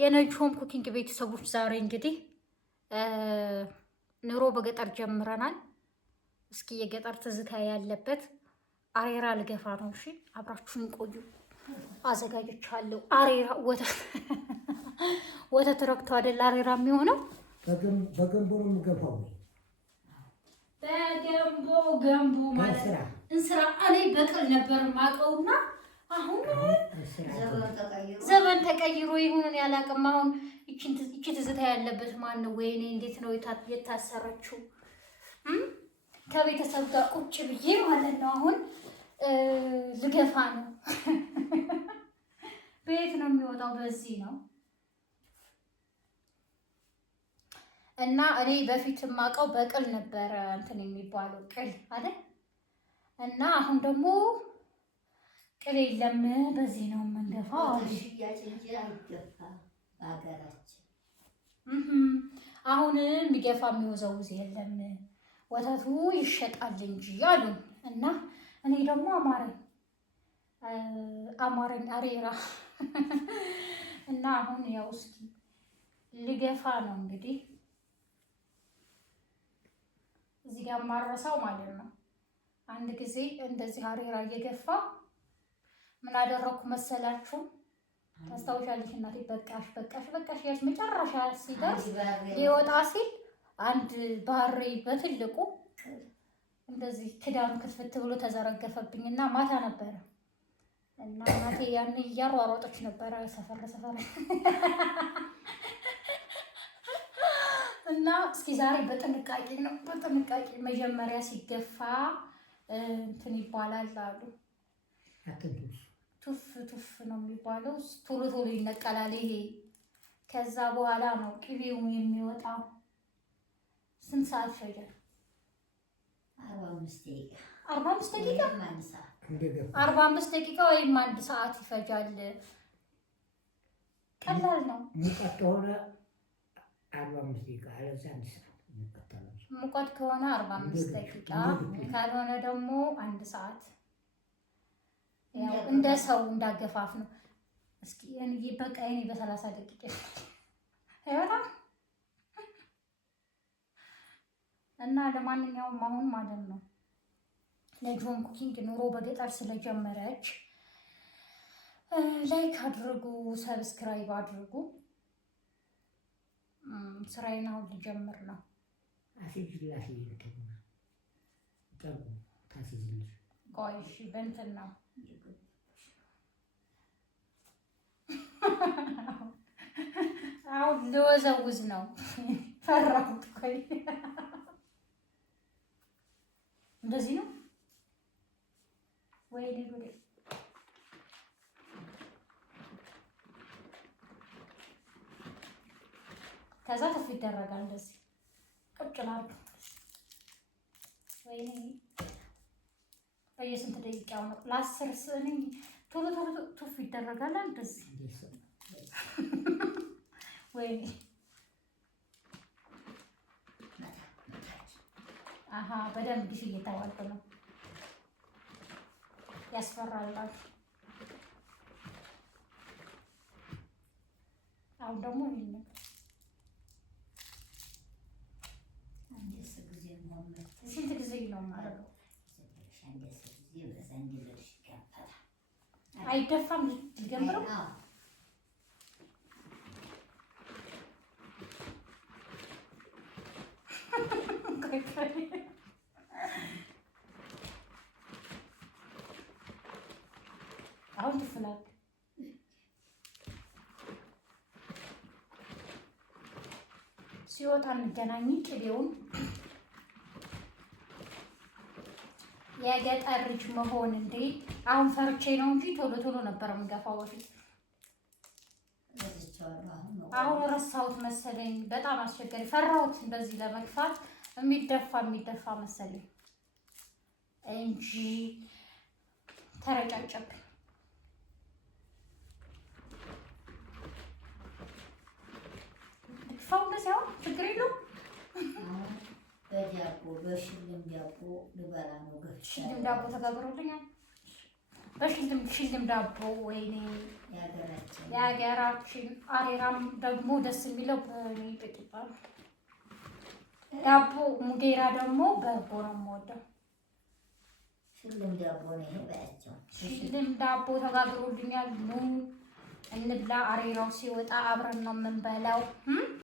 የነጆም ኩኪንግ ቤተሰቦች ዛሬ እንግዲህ ኑሮ በገጠር ጀምረናል። እስኪ የገጠር ትዝታ ያለበት አሬራ ልገፋ ነው። እሺ አብራችሁን ቆዩ። አዘጋጅቻለሁ። አሬራ ወተት ረግቶ አይደል አሬራ የሚሆነው? በገንቦ ነው የምገፋው። ገንቦ ማለት እንስራ። እኔ በቅል ነበር የማውቀውና አሁን ዘመን ተቀይሮ ይሁን ያላቅም። አሁን ይቺ ትዝታ ያለበት ማን ነው? ወይኔ እንዴት ነው የታሰረችው? ከቤተሰብ ጋር ቁጭ ብዬ ማለት ነው። አሁን ልገፋ ነው። ቤት ነው የሚወጣው፣ በዚህ ነው። እና እኔ በፊት የማውቀው በቅል ነበረ እንትን የሚባለው ቅል አይደል? እና አሁን ደግሞ ቅል የለም፣ በዚህ ነው የምንገፋው። አሁን የሚገፋ የሚወዘውዝ የለም፣ ወተቱ ይሸጣል እንጂ አሉ። እና እኔ ደግሞ አማረኝ አሬራ እና አሁን ያው እስኪ ልገፋ ነው እንግዲህ እዚህ ጋር ማረሳው ማለት ነው። አንድ ጊዜ እንደዚህ አሬራ እየገፋ ምን አደረኩ መሰላችሁ? ታስታውሻለሽ እናቴ? በቃሽ ያች መጨረሻ ሲደርስ ሊወጣ ሲል አንድ ባህሬ በትልቁ እንደዚህ ክዳኑ ክትፍት ብሎ ተዘረገፈብኝና ማታ ነበረ እና እናቴ ያን እያሯሯጠች ነበረ ሰፈር እና እስኪ ዛሬ በጥንቃቄ ነው። በጥንቃቄ መጀመሪያ ሲገፋ እንትን ይባላል አሉ። ቱፍ ነው የሚባለው። ቶሎ ይነቀላል ይሄ። ከዛ በኋላ ነው ቅቤው የሚወጣው። ስንት ሰዓት ይፈጃል? 45 ደቂቃ 45 ደቂቃ ወይም 1 ሰዓት ይፈጃል። ቀላል ነው። ሙቀት ከሆነ 45 ደቂቃ፣ አለዚያ 1 ሰዓት። ሙቀት ከሆነ 45 ደቂቃ፣ ካልሆነ ደግሞ 1 ሰዓት። ያው እንደ ሰው እንዳገፋፍ ነው። እስኪ እኔ በቃ እኔ በ30 ደቂቃ አይወጣም። እና ለማንኛውም አሁን ማለት ነው ነጆም ኩኪንግ ኑሮ በገጠር ስለጀመረች ላይክ አድርጉ፣ ሰብስክራይብ አድርጉ። ስራዬን አሁን ልጀምር ነው። ቆይ እሺ፣ በእንትን ነው አሁን ልወዘውዝ ነው። ፈራሁት። ቆይ እንደዚህ ነው። ወይኔ ጉዴ! ከዛ ተፍ ይደረጋል። እንደዚህ ቁጭ ላድርግ። ወይኔ በየስንት ደቂቃው ነው? ለ10 ስኒ ቶሎ ቱፍ ይደረጋል እንደዚህ። ወይኔ በደንብ ዲሽ እየተዋልኩ ነው። ያስፈራል። አሁን ደግሞ ይሄን ስንት ጊዜ ነው የማደርገው? አይደፋም። ልጀምረው? አሁን ትፍላል። ሲወጣ እንገናኝ። ቅቤውን የገጠር ልጅ መሆን እንዴ! አሁን ፈርቼ ነው እንጂ ቶሎ ነበር የምገፋው በፊት። አሁን ረሳሁት መሰለኝ። በጣም አስቸጋሪ ፈራሁት። እንደዚህ ለመግፋት የሚደፋ መሰለኝ እንጂ ተረጫጨብኝ። ግፋው እንደዚህ አሁን ችግር የለውም። በዳቦ በሽልም ዳቦ ልበላ ነው። ሽልም ዳቦ ተጋግሮልኛል። በሽልም ዳቦ ወይኔ የሀገራችን አሬራም ደግሞ ደስ የሚለው በቂጣ ነው። ዳቦ ሙጌራ ደግሞ በእርጎ ነው የምወደው። ሽልም ዳቦ ነው ይሄ ባያቸው። ሽልም ዳቦ ተጋግሮልኛል። ኑ እንብላ። አሬራው ሲወጣ አብረን ነው የምንበላው።